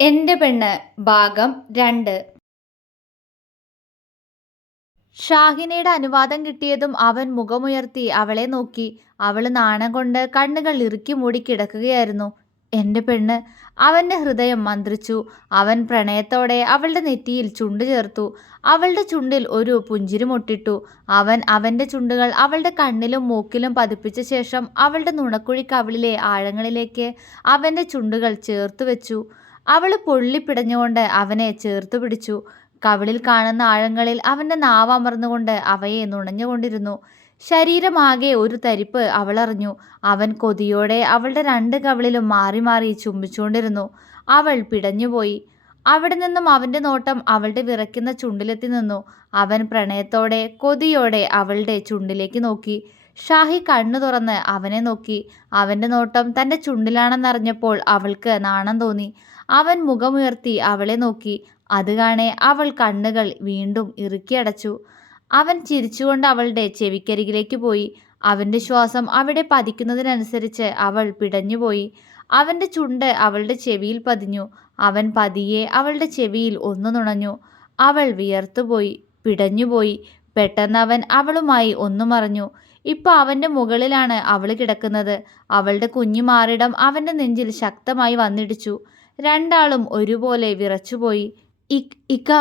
എന്റെ പെണ്ണ് ഭാഗം രണ്ട്. ഷാഹിനയുടെ അനുവാദം കിട്ടിയതും അവൻ മുഖമുയർത്തി അവളെ നോക്കി. അവൾ നാണം കൊണ്ട് കണ്ണുകൾ ഇറുക്കി മൂടി കിടക്കുകയായിരുന്നു. എന്റെ പെണ്ണ് അവന്റെ ഹൃദയം മന്ത്രിച്ചു. അവൻ പ്രണയത്തോടെ അവളുടെ നെറ്റിയിൽ ചുണ്ട് ചേർത്തു. അവളുടെ ചുണ്ടിൽ ഒരു പുഞ്ചിരി മുട്ടിട്ടു അവൻ അവന്റെ ചുണ്ടുകൾ അവളുടെ കണ്ണിലും മൂക്കിലും പതിപ്പിച്ച ശേഷം അവളുടെ നുണക്കുഴി കവിളിലെ ആഴങ്ങളിലേക്ക് അവന്റെ ചുണ്ടുകൾ ചേർത്ത് വെച്ചു. അവൾ പൊള്ളിപ്പിടഞ്ഞുകൊണ്ട് അവനെ ചേർത്ത് പിടിച്ചു. കവിളിൽ കാണുന്ന ആഴങ്ങളിൽ അവന്റെ നാവമർന്നുകൊണ്ട് അവയെ നുണഞ്ഞുകൊണ്ടിരുന്നു. ശരീരമാകെ ഒരു തരിപ്പ് അവളറിഞ്ഞു. അവൻ കൊതിയോടെ അവളുടെ രണ്ട് കവിളിലും മാറി മാറി ചുംബിച്ചുകൊണ്ടിരുന്നു. അവൾ പിടഞ്ഞുപോയി. അവിടെ നിന്നും അവന്റെ നോട്ടം അവളുടെ വിറയ്ക്കുന്ന ചുണ്ടിലെത്തി നിന്നു. അവൻ പ്രണയത്തോടെ കൊതിയോടെ അവളുടെ ചുണ്ടിലേക്ക് നോക്കി. ഷാഹി കണ്ണു തുറന്ന് അവനെ നോക്കി. അവന്റെ നോട്ടം തന്റെ ചുണ്ടിലാണെന്നറിഞ്ഞപ്പോൾ അവൾക്ക് നാണം തോന്നി. അവൻ മുഖമുയർത്തി അവളെ നോക്കി. അത് കാണെ അവൾ കണ്ണുകൾ വീണ്ടും ഇറുക്കിയടച്ചു അവൻ ചിരിച്ചുകൊണ്ട് അവളുടെ ചെവിക്കരികിലേക്ക് പോയി. അവന്റെ ശ്വാസം അവിടെ പതിക്കുന്നതിനനുസരിച്ച് അവൾ പിടഞ്ഞുപോയി. അവന്റെ ചുണ്ട് അവളുടെ ചെവിയിൽ പതിഞ്ഞു. അവൻ പതിയെ അവളുടെ ചെവിയിൽ ഒന്നു നുണഞ്ഞു. അവൾ വിയർത്തുപോയി പിടഞ്ഞുപോയി. പെട്ടെന്ന് അവൻ അവളുമായി ഒന്നു മറഞ്ഞു. ഇപ്പൊ അവന്റെ മുകളിലാണ് അവൾ കിടക്കുന്നത്. അവളുടെ കുഞ്ഞു മാറിടം അവന്റെ നെഞ്ചിൽ ശക്തമായി വന്നിടിച്ചു. രണ്ടാളും ഒരുപോലെ വിറച്ചുപോയി. ഇക്ക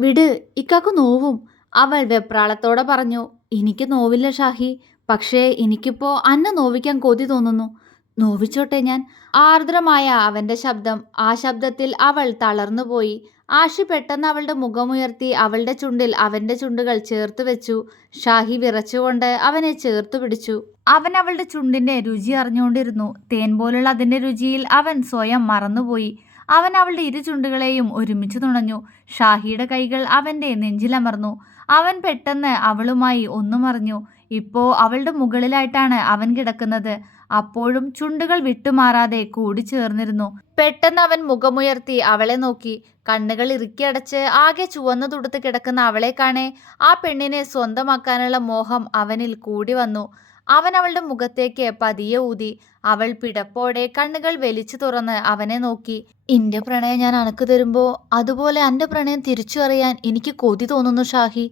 വിട് ഇക്കാക്ക് നോവും. അവൾ വെപ്രാളത്തോടെ പറഞ്ഞു എനിക്ക് നോവില്ല ഷാഹി. പക്ഷേ എനിക്കിപ്പോൾ അന്ന നോവിക്കാൻ കൊതി തോന്നുന്നു. നോവിച്ചോട്ടെ ഞാൻ. ആർദ്രമായ അവന്റെ ശബ്ദം ആ ശബ്ദത്തിൽ അവൾ തളർന്നുപോയി. ആഷി പെട്ടെന്ന് അവളുടെ മുഖമുയർത്തി അവളുടെ ചുണ്ടിൽ അവന്റെ ചുണ്ടുകൾ ചേർത്ത് വെച്ചു. ഷാഹി വിറച്ചുകൊണ്ട് അവനെ ചേർത്തു പിടിച്ചു. അവൻ അവളുടെ ചുണ്ടിന്റെ രുചി അറിഞ്ഞുകൊണ്ടിരുന്നു. തേൻ പോലുള്ള അതിന്റെ രുചിയിൽ അവൻ സ്വയം മറന്നുപോയി. അവൻ അവളുടെ ഇരു ചുണ്ടുകളെയും ഒരുമിച്ച് തുണഞ്ഞു ഷാഹിയുടെ കൈകൾ അവന്റെ നെഞ്ചിലമർന്നു. അവൻ പെട്ടെന്ന് അവളുമായി ഒന്നു മറിഞ്ഞു ഇപ്പോ അവളുടെ മുകളിലായിട്ടാണ് അവൻ കിടക്കുന്നത്. അപ്പോഴും ചുണ്ടുകൾ വിട്ടുമാറാതെ കൂടി ചേർന്നിരുന്നു. പെട്ടെന്ന് അവൻ മുഖമുയർത്തി അവളെ നോക്കി. കണ്ണുകൾ ഇറുക്കിയടച്ച് ആകെ ചുവന്നു തുടുത്ത് കിടക്കുന്ന അവളെ കാണേ ആ പെണ്ണിനെ സ്വന്തമാക്കാനുള്ള മോഹം അവനിൽ കൂടി വന്നു. അവൻ അവളുടെ മുഖത്തേക്ക് പതിയെ ഊതി. അവൾ പിടപ്പോടെ കണ്ണുകൾ വലിച്ചു തുറന്ന് അവനെ നോക്കി. ഇന്റെ പ്രണയം ഞാൻ അനക്ക് തരുമ്പോ അതുപോലെ അന്റെ പ്രണയം തിരിച്ചു അറിയാൻ എനിക്ക് കൊതി തോന്നുന്നു ഷാഹി.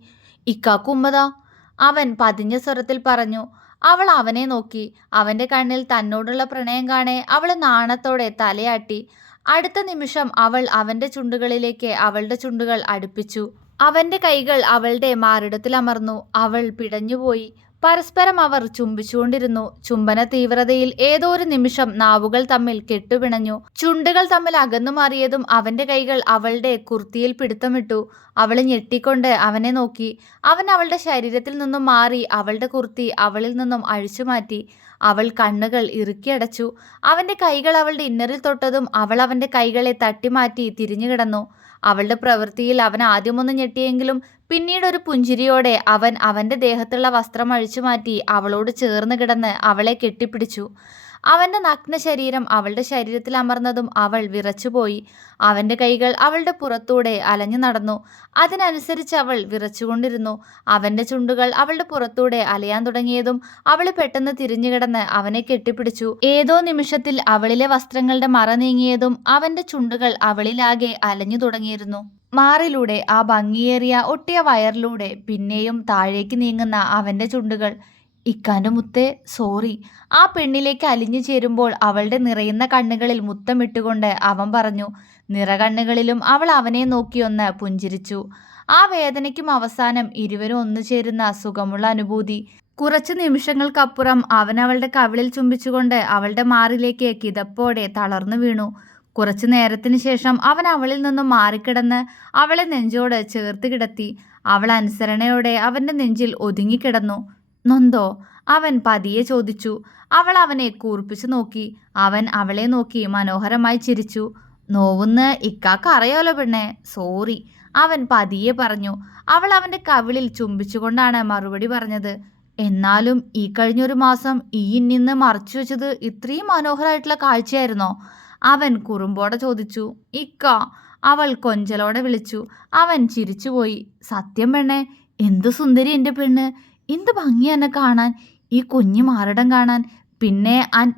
ഇക്കാക്കുമ്മതാ അവൻ പതിഞ്ഞ സ്വരത്തിൽ പറഞ്ഞു. അവൾ അവനെ നോക്കി. അവന്റെ കണ്ണിൽ തന്നോടുള്ള പ്രണയം കാണെ അവൾ നാണത്തോടെ തലയാട്ടി. അടുത്ത നിമിഷം അവൾ അവന്റെ ചുണ്ടുകളിലേക്ക് അവളുടെ ചുണ്ടുകൾ അടുപ്പിച്ചു. അവന്റെ കൈകൾ അവളുടെ മാറിടത്തിലമർന്നു അവൾ പിടഞ്ഞുപോയി. പരസ്പരം അവർ ചുംബിച്ചുകൊണ്ടിരുന്നു. ചുംബന തീവ്രതയിൽ ഏതോ ഒരു നിമിഷം നാവുകൾ തമ്മിൽ കെട്ടുപിണഞ്ഞു. ചുണ്ടുകൾ തമ്മിൽ അകന്നു മാറിയതും അവന്റെ കൈകൾ അവളുടെ കുർത്തിയിൽ പിടുത്തമിട്ടു. അവൾ ഞെട്ടിക്കൊണ്ട് അവനെ നോക്കി. അവൻ അവളുടെ ശരീരത്തിൽ നിന്നും മാറി അവളുടെ കുർത്തി അവളിൽ നിന്നും അഴിച്ചു മാറ്റി അവൾ കണ്ണുകൾ ഇറുക്കിയടച്ചു അവന്റെ കൈകൾ അവളുടെ ഇന്നറിൽ തൊട്ടതും അവൾ അവന്റെ കൈകളെ തട്ടിമാറ്റി തിരിഞ്ഞു കിടന്നു. അവളുടെ പ്രവൃത്തിയിൽ അവൻ ആദ്യമൊന്ന് ഞെട്ടിയെങ്കിലും പിന്നീട് ഒരു പുഞ്ചിരിയോടെ അവൻ അവന്റെ ദേഹത്തുള്ള വസ്ത്രം അഴിച്ചു മാറ്റി അവളോട് ചേർന്ന് കിടന്ന് അവളെ കെട്ടിപ്പിടിച്ചു. അവന്റെ നഗ്ന ശരീരം അവളുടെ ശരീരത്തിൽ അമർന്നതും അവൾ വിറച്ചുപോയി. അവന്റെ കൈകൾ അവളുടെ പുറത്തൂടെ അലഞ്ഞു നടന്നു. അതിനനുസരിച്ച് അവൾ വിറച്ചുകൊണ്ടിരുന്നു. അവന്റെ ചുണ്ടുകൾ അവളുടെ പുറത്തൂടെ അലയാൻ തുടങ്ങിയതും അവൾ പെട്ടെന്ന് തിരിഞ്ഞുകിടന്ന് അവനെ കെട്ടിപ്പിടിച്ചു. ഏതോ നിമിഷത്തിൽ അവളിലെ വസ്ത്രങ്ങളുടെ മറ നീങ്ങിയതും അവന്റെ ചുണ്ടുകൾ അവളിലാകെ അലഞ്ഞു തുടങ്ങിയിരുന്നു. മാറിലൂടെ ആ ഭംഗിയേറിയ ഒട്ടിയ വയറിലൂടെ പിന്നെയും താഴേക്ക് നീങ്ങുന്ന അവന്റെ ചുണ്ടുകൾ ഇക്കാന്റെ മുത്തേ സോറി. ആ പെണ്ണിലേക്ക് അലിഞ്ഞു ചേരുമ്പോൾ അവളുടെ നിറയുന്ന കണ്ണുകളിൽ മുത്തമിട്ടുകൊണ്ട് അവൻ പറഞ്ഞു നിറകണ്ണുകളിലും അവൾ അവനെ നോക്കിയൊന്ന് പുഞ്ചിരിച്ചു. ആ വേദനയ്ക്കും അവസാനം ഇരുവരും ഒന്നു ചേരുന്ന സുഖമുള്ള അനുഭൂതി. കുറച്ചു നിമിഷങ്ങൾക്കപ്പുറം അവൻ അവളുടെ കവിളിൽ ചുംബിച്ചുകൊണ്ട് അവളുടെ മാറിലേക്ക് കിതപ്പോടെ തളർന്നു വീണു. കുറച്ചു നേരത്തിന് ശേഷം അവൻ അവളിൽ നിന്നും മാറിക്കിടന്ന് അവളെ നെഞ്ചോട് ചേർത്ത് കിടത്തി. അവൾ അനുസരണയോടെ അവന്റെ നെഞ്ചിൽ ഒതുങ്ങിക്കിടന്നു. നൊന്തോ അവൻ പതിയെ ചോദിച്ചു. അവൾ അവനെ കൂർപ്പിച്ചു നോക്കി. അവൻ അവളെ നോക്കി മനോഹരമായി ചിരിച്ചു. നോവുന്ന് ഇക്കാക്ക് അറിയാലോ പെണ്ണെ? സോറി. അവൻ പതിയെ പറഞ്ഞു. അവൾ അവന്റെ കവിളിൽ ചുംബിച്ചുകൊണ്ടാണ് മറുപടി പറഞ്ഞത്. എന്നാലും ഈ കഴിഞ്ഞൊരു മാസം ഈ നിന്ന് മറച്ചു വെച്ചത് ഇത്രയും മനോഹരമായിട്ടുള്ള കാഴ്ചയായിരുന്നോ? അവൻ കുറുമ്പോടെ ചോദിച്ചു. ഇക്ക അവൾ കൊഞ്ചലോടെ വിളിച്ചു. അവൻ ചിരിച്ചുപോയി. സത്യം പെണ്ണെ എന്തു സുന്ദരി എന്റെ പെണ്ണ്. എന്ത് ഭംഗി എന്നെ കാണാൻ? ഈ കുഞ്ഞു മാറിടം കാണാൻ. പിന്നെ അൻ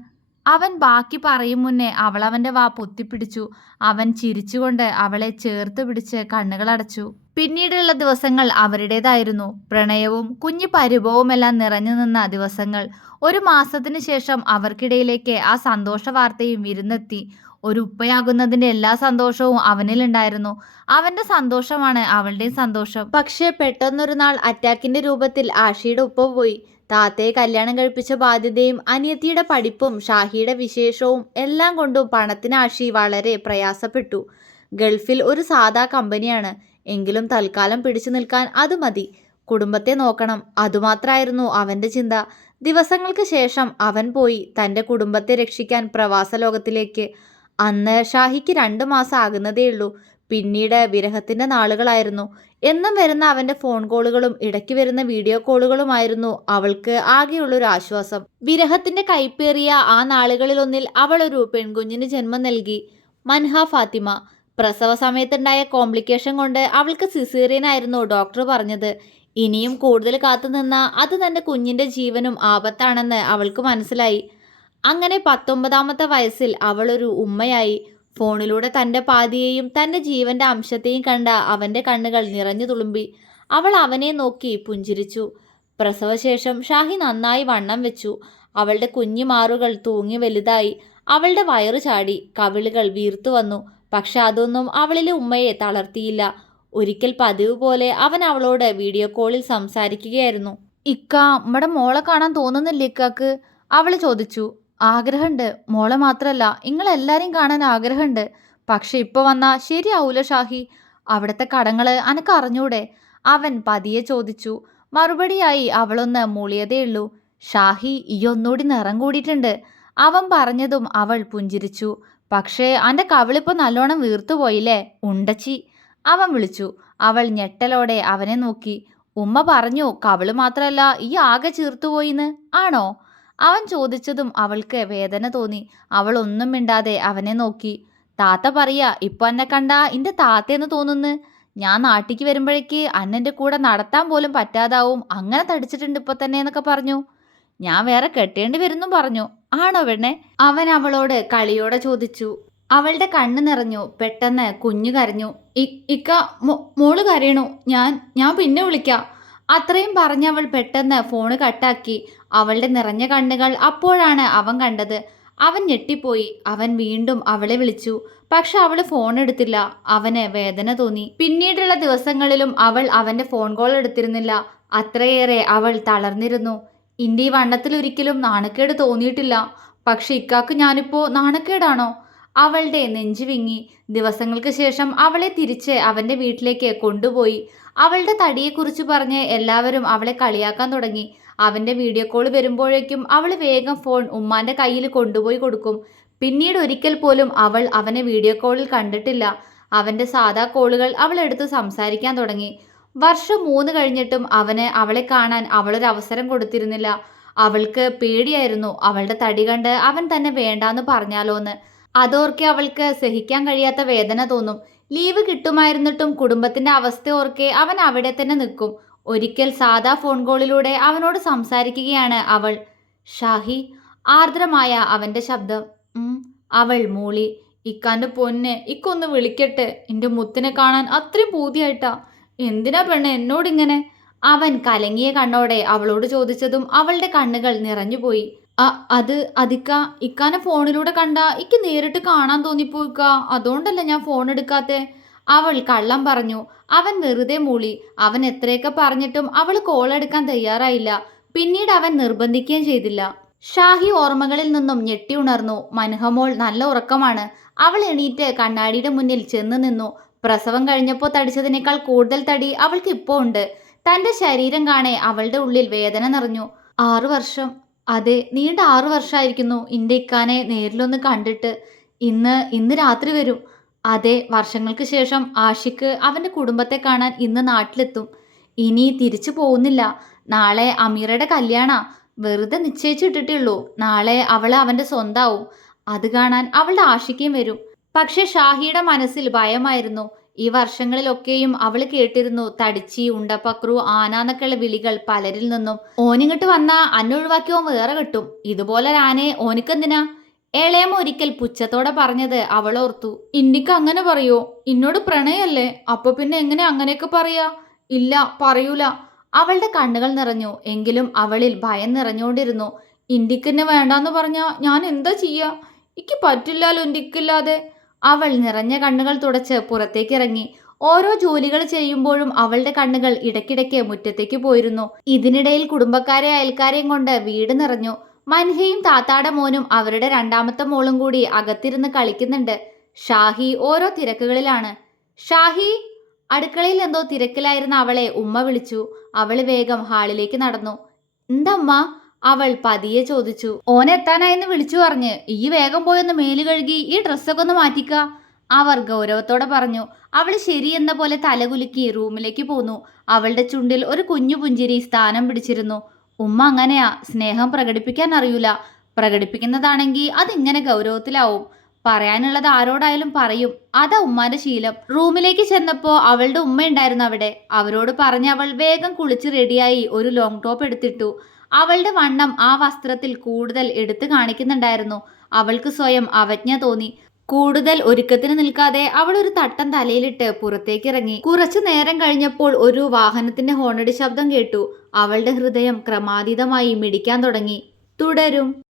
അവൻ ബാക്കി പറയും മുന്നേ അവൾ അവന്റെ വാ പൊത്തിപ്പിടിച്ചു. അവൻ ചിരിച്ചുകൊണ്ട് അവളെ ചേർത്ത് പിടിച്ച് കണ്ണുകളടച്ചു. പിന്നീടുള്ള ദിവസങ്ങൾ അവരുടേതായിരുന്നു. പ്രണയവും കുഞ്ഞു പരിഭവവുമെല്ലാം നിറഞ്ഞു നിന്ന ദിവസങ്ങൾ. ഒരു മാസത്തിനു ശേഷം അവർക്കിടയിലേക്ക് ആ സന്തോഷ വാർത്തയും വിരുന്നെത്തി. ഒരു ഉപ്പയാകുന്നതിന്റെ എല്ലാ സന്തോഷവും അവനിലുണ്ടായിരുന്നു. അവന്റെ സന്തോഷമാണ് അവളുടെയും സന്തോഷം. പക്ഷേ പെട്ടെന്നൊരു നാൾ അറ്റാക്കിന്റെ രൂപത്തിൽ ആഷിയുടെ ഉപ്പ പോയി. താത്തയെ കല്യാണം കഴിപ്പിച്ച ബാധ്യതയും അനിയത്തിയുടെ പഠിപ്പും ഷാഹിയുടെ വിശേഷവും എല്ലാം കൊണ്ടും പണത്തിന് ആഷി വളരെ പ്രയാസപ്പെട്ടു. ഗൾഫിൽ ഒരു സാധാ കമ്പനിയാണ്. എങ്കിലും തൽക്കാലം പിടിച്ചു നിൽക്കാൻ അത് മതി. കുടുംബത്തെ നോക്കണം. അതുമാത്രമായിരുന്നു അവന്റെ ചിന്ത. ദിവസങ്ങൾക്ക് ശേഷം അവൻ പോയി തന്റെ കുടുംബത്തെ രക്ഷിക്കാൻ പ്രവാസ ലോകത്തിലേക്ക്. അന്ന് ഷാഹിക്ക് രണ്ട് മാസം ആകുന്നതേ ഉള്ളൂ. പിന്നീട് വിരഹത്തിന്റെ നാളുകളായിരുന്നു. എന്നും വരുന്ന അവന്റെ ഫോൺ കോളുകളും ഇടയ്ക്ക് വരുന്ന വീഡിയോ കോളുകളുമായിരുന്നു അവൾക്ക് ആകെയുള്ളൊരു ആശ്വാസം. വിരഹത്തിന്റെ കൈപ്പേറിയ ആ നാളുകളിലൊന്നിൽ അവൾ ഒരു പെൺകുഞ്ഞിന് ജന്മം നൽകി. മൻഹ ഫാത്തിമ. പ്രസവ സമയത്തുണ്ടായ കോംപ്ലിക്കേഷൻ കൊണ്ട് അവൾക്ക് സിസേറിയൻ ആയിരുന്നു ഡോക്ടർ പറഞ്ഞത്. ഇനിയും കൂടുതൽ കാത്തുനിന്ന അത് തന്റെ കുഞ്ഞിന്റെ ജീവനും ആപത്താണെന്ന് അവൾക്ക് മനസ്സിലായി. അങ്ങനെ പത്തൊമ്പതാമത്തെ വയസ്സിൽ അവളൊരു ഉമ്മയായി. ഫോണിലൂടെ തന്റെ പാതിയെയും തന്റെ ജീവന്റെ അംശത്തെയും കണ്ട അവന്റെ കണ്ണുകൾ നിറഞ്ഞു തുളുമ്പി. അവൾ അവനെ നോക്കി പുഞ്ചിരിച്ചു. പ്രസവശേഷം ഷാഹി നന്നായി വണ്ണം വെച്ചു. അവളുടെ കുഞ്ഞിമാറുകൾ തൂങ്ങി വലുതായി. അവളുടെ വയറു ചാടി. കവിളുകൾ വീർത്തു വന്നു. പക്ഷെ അതൊന്നും അവളിലെ ഉമ്മയെ തളർത്തിയില്ല. ഒരിക്കൽ പതിവ് പോലെ അവൻ അവളോട് വീഡിയോ കോളിൽ സംസാരിക്കുകയായിരുന്നു. ഇക്ക നമ്മുടെ മോളെ കാണാൻ തോന്നുന്നില്ല ഇക്കാക്ക്? അവൾ ചോദിച്ചു. ആഗ്രഹമുണ്ട് മോളെ മാത്രമല്ല നിങ്ങളെല്ലാരെയും കാണാൻ ആഗ്രഹമുണ്ട് പക്ഷെ ഇപ്പൊ വന്നാ ശരിയാവൂല ഷാഹി. അവിടുത്തെ കടങ്ങൾ അനക്ക് അറിഞ്ഞൂടെ? അവൻ പതിയെ ചോദിച്ചു. മറുപടിയായി അവളൊന്ന് മൂളിയതേയുള്ളൂ ഷാഹി ഈ ഒന്നുകൂടി നിറം കൂടിയിട്ടുണ്ട്. അവൻ പറഞ്ഞതും അവൾ പുഞ്ചിരിച്ചു. പക്ഷേ അന്റെ കവിളിപ്പോ നല്ലോണം വീർത്തുപോയില്ലേ ഉണ്ടച്ചി. അവൻ വിളിച്ചു. അവൾ ഞെട്ടലോടെ അവനെ നോക്കി. ഉമ്മ പറഞ്ഞു കവിൾ മാത്രമല്ല ഈ ആകെ ചീർത്തുപോയിന്ന്. ആണോ? അവൻ ചോദിച്ചതും അവൾക്ക് വേദന തോന്നി. അവൾ ഒന്നും മിണ്ടാതെ അവനെ നോക്കി. താത്ത പറയാ ഇപ്പൊ എന്നെ കണ്ടാ ഇന്റെ താത്തയെന്ന് തോന്നുന്നു. ഞാൻ നാട്ടിക്ക് വരുമ്പോഴേക്ക് അന്നെന്റെ കൂടെ നടത്താൻ പോലും പറ്റാതാവും. അങ്ങനെ തടിച്ചിട്ടുണ്ട് ഇപ്പൊ തന്നെ എന്നൊക്കെ പറഞ്ഞു. ഞാൻ വേറെ കെട്ടേണ്ടി വരുന്നു പറഞ്ഞു. ആണോ പെണ്ണെ? അവൻ അവളോട് കളിയോടെ ചോദിച്ചു. അവളുടെ കണ്ണ് നിറഞ്ഞു. പെട്ടെന്ന് കുഞ്ഞു കരഞ്ഞു. ഇക്ക മോൾ കരയണു. ഞാൻ ഞാൻ പിന്നെ വിളിക്കാം. അത്രയും പറഞ്ഞവൾ പെട്ടെന്ന് ഫോണ് കട്ടാക്കി. അവളുടെ നിറഞ്ഞ കണ്ണുകൾ അപ്പോഴാണ് അവൻ കണ്ടത്. അവൻ ഞെട്ടിപ്പോയി. അവൻ വീണ്ടും അവളെ വിളിച്ചു. പക്ഷെ അവൾ ഫോൺ എടുത്തില്ല. അവന് വേദന തോന്നി. പിന്നീടുള്ള ദിവസങ്ങളിലും അവൾ അവന്റെ ഫോൺ കോൾ എടുത്തിരുന്നില്ല. അത്രയേറെ അവൾ തളർന്നിരുന്നു. ഇന്റെ ഈ വണ്ണത്തിൽ ഒരിക്കലും നാണക്കേട് തോന്നിയിട്ടില്ല. പക്ഷെ ഇക്കാക്ക് ഞാനിപ്പോ നാണക്കേടാണോ? അവളുടെ നെഞ്ചു വിങ്ങി. ദിവസങ്ങൾക്ക് ശേഷം അവളെ തിരിച്ച് അവന്റെ വീട്ടിലേക്ക് കൊണ്ടുപോയി. അവളുടെ തടിയെക്കുറിച്ച് പറഞ്ഞ് എല്ലാവരും അവളെ കളിയാക്കാൻ തുടങ്ങി. അവന്റെ വീഡിയോ കോൾ വരുമ്പോഴേക്കും അവൾ വേഗം ഫോൺ ഉമ്മാന്റെ കയ്യിൽ കൊണ്ടുപോയി കൊടുക്കും. പിന്നീട് ഒരിക്കൽ പോലും അവൾ അവനെ വീഡിയോ കോളിൽ കണ്ടിട്ടില്ല. അവന്റെ സാധാ കോളുകൾ അവൾ എടുത്ത് സംസാരിക്കാൻ തുടങ്ങി. വർഷം മൂന്ന് കഴിഞ്ഞിട്ടും അവന് അവളെ കാണാൻ അവളൊരു അവസരം കൊടുത്തിരുന്നില്ല. അവൾക്ക് പേടിയായിരുന്നു. അവളുടെ തടി കണ്ട് അവൻ തന്നെ വേണ്ടാന്ന് പറഞ്ഞാലോന്ന്. അതോർക്കെ അവൾക്ക് സഹിക്കാൻ കഴിയാത്ത വേദന തോന്നും. ലീവ് കിട്ടുമായിരുന്നിട്ടും കുടുംബത്തിന്റെ അവസ്ഥ ഓർക്കെ അവൻ അവിടെ തന്നെ നിൽക്കും. ഒരിക്കൽ സാധാ ഫോൺ കോളിലൂടെ അവനോട് സംസാരിക്കുകയാണ് അവൾ. ഷാഹി ആർദ്രമായ അവന്റെ ശബ്ദം. അവൾ മൂളി. ഇക്കാന്റെ പൊന്നെ ഇക്കൊന്ന് വിളിക്കട്ടെ. എന്റെ മുത്തിനെ കാണാൻ അത്രയും പൂതിയായിട്ടാ. എന്തിനാ പെണ്ണ് എന്നോടിങ്ങനെ? അവൻ കലങ്ങിയ കണ്ണോടെ അവളോട് ചോദിച്ചതും അവളുടെ കണ്ണുകൾ നിറഞ്ഞുപോയി "അ അത് അതിക്ക ഇക്കാനെ ഫോണിലൂടെ കണ്ട ഇക്ക് നേരിട്ട് കാണാൻ തോന്നിപ്പോയിക്ക. അതുകൊണ്ടല്ല ഞാൻ ഫോൺ എടുക്കാത്തെ? അവൾ കള്ളം പറഞ്ഞു. അവൻ വെറുതെ മൂളി. അവൻ എത്രയൊക്കെ പറഞ്ഞിട്ടും അവൾ കോൾ എടുക്കാൻ തയ്യാറായില്ല. പിന്നീട് അവൻ നിർബന്ധിക്കുകയും ചെയ്തില്ല. ഷാഹി ഓർമ്മകളിൽ നിന്നും ഞെട്ടി ഉണർന്നു. മനഹമോൾ നല്ല ഉറക്കമാണ്. അവൾ എണീറ്റ് കണ്ണാടിയുടെ മുന്നിൽ ചെന്ന് നിന്നു. പ്രസവം കഴിഞ്ഞപ്പോൾ തടിച്ചതിനേക്കാൾ കൂടുതൽ തടി അവൾക്ക് ഇപ്പോൾ ഉണ്ട്. തന്റെ ശരീരം കാണെ അവളുടെ ഉള്ളിൽ വേദന നിറഞ്ഞു. ആറു വർഷം. അതെ നീണ്ട ആറു വർഷമായിരിക്കുന്നു. ഇന്റെ ഇക്കാനെ നേരിലൊന്ന് കണ്ടിട്ട്. ഇന്ന് ഇന്ന് രാത്രി വരും. അതെ വർഷങ്ങൾക്ക് ശേഷം ആഷിക്ക് അവന്റെ കുടുംബത്തെ കാണാൻ ഇന്ന് നാട്ടിലെത്തും. ഇനി തിരിച്ചു പോകുന്നില്ല. നാളെ അമീറയുടെ കല്യാണ. വെറുതെ നിശ്ചയിച്ചിട്ടിട്ടുള്ളൂ നാളെ അവൾ അവന്റെ സ്വന്താവും. അത് കാണാൻ അവളുടെ ആഷിക്കയും വരും. പക്ഷെ ഷാഹിയുടെ മനസ്സിൽ ഭയമായിരുന്നു. ഈ വർഷങ്ങളിലൊക്കെയും അവൾ കേട്ടിരുന്നു. തടിച്ചി ഉണ്ടപ്പക്രു ആന എന്നൊക്കെയുള്ള വിളികൾ പലരിൽ നിന്നും. ഓനിങ്ങോട്ട് വന്നാ അന്നൊഴിവാക്കിയോ വേറെ കിട്ടും. ഇതുപോലെ ആനെ ഓനിക്കെന്തിനാ? ഏളയമ്മ ഒരിക്കൽ പുച്ഛത്തോടെ പറഞ്ഞത് ഓർത്തു. ഇന്നിക്ക് അങ്ങനെ പറയോ? ഇന്നോട് പ്രണയല്ലേ? അപ്പൊ പിന്നെ എങ്ങനെ അങ്ങനെയൊക്കെ പറയാ? ഇല്ല പറയൂല. അവളുടെ കണ്ണുകൾ നിറഞ്ഞു. എങ്കിലും അവളിൽ ഭയം നിറഞ്ഞുകൊണ്ടിരുന്നു. ഇന്ത്യക്കെന്നെ വേണ്ടാന്ന് പറഞ്ഞാ ഞാൻ എന്താ ചെയ്യാ? എനിക്ക് പറ്റില്ലാലോ ഇന്ത്യക്കില്ലാതെ അവൾ നിറഞ്ഞ കണ്ണുകൾ തുടച്ച് പുറത്തേക്ക് ഇറങ്ങി. ഓരോ ജോലികൾ ചെയ്യുമ്പോഴും അവളുടെ കണ്ണുകൾ ഇടയ്ക്കിടയ്ക്ക് മുറ്റത്തേക്ക് പോയിരുന്നു. ഇതിനിടയിൽ കുടുംബക്കാരെ അയൽക്കാരെയും കൊണ്ട് വീട് നിറഞ്ഞു. മൻഹയും താത്താടെ മോനും അവരുടെ രണ്ടാമത്തെ മോളും കൂടി അകത്തിരുന്ന് കളിക്കുന്നുണ്ട്. ഷാഹി ഓരോ തിരക്കുകളിലാണ്. ഷാഹി അടുക്കളയിൽ എന്തോ തിരക്കിലായിരുന്ന അവളെ ഉമ്മ വിളിച്ചു. അവൾ വേഗം ഹാളിലേക്ക് നടന്നു. എന്തമ്മ? അവൾ പതിയെ ചോദിച്ചു. ഓൻ എത്താനായെന്ന് വിളിച്ചു പറഞ്ഞ്. ഈ വേഗം പോയൊന്ന് മേൽ കഴുകി ഈ ഡ്രസ്സൊക്കെ ഒന്ന് മാറ്റിക്ക. അവർ ഗൗരവത്തോടെ പറഞ്ഞു. അവൾ ശരിയെന്ന പോലെ തലകുലുക്കി റൂമിലേക്ക് പോന്നു. അവളുടെ ചുണ്ടിൽ ഒരു കുഞ്ഞു പുഞ്ചിരി സ്ഥാനം പിടിച്ചിരുന്നു. ഉമ്മ അങ്ങനെയാ സ്നേഹം പ്രകടിപ്പിക്കാൻ അറിയൂല. പ്രകടിപ്പിക്കുന്നതാണെങ്കിൽ അതിങ്ങനെ ഗൗരവത്തിലാവും. പറയാനുള്ളത് ആരോടായാലും പറയും. അതാ ഉമ്മാന്റെ ശീലം. റൂമിലേക്ക് ചെന്നപ്പോ അവളുടെ ഉമ്മ ഉണ്ടായിരുന്നു അവിടെ. അവരോട് പറഞ്ഞ് അവൾ വേഗം കുളിച്ച് റെഡിയായി ഒരു ലോങ് ടോപ്പ് എടുത്തിട്ടു. അവളുടെ വണ്ണം ആ വസ്ത്രത്തിൽ കൂടുതൽ എടുത്തു കാണിക്കുന്നുണ്ടായിരുന്നു. അവൾക്ക് സ്വയം അവജ്ഞ തോന്നി. കൂടുതൽ ഒരുക്കത്തിന് നിൽക്കാതെ അവൾ ഒരു തട്ടം തലയിലിട്ട് പുറത്തേക്ക് ഇറങ്ങി കുറച്ചു നേരം കഴിഞ്ഞപ്പോൾ ഒരു വാഹനത്തിന്റെ ഹോണടി ശബ്ദം കേട്ടു. അവളുടെ ഹൃദയം ക്രമാതീതമായി മിടിക്കാൻ തുടങ്ങി. തുടരും.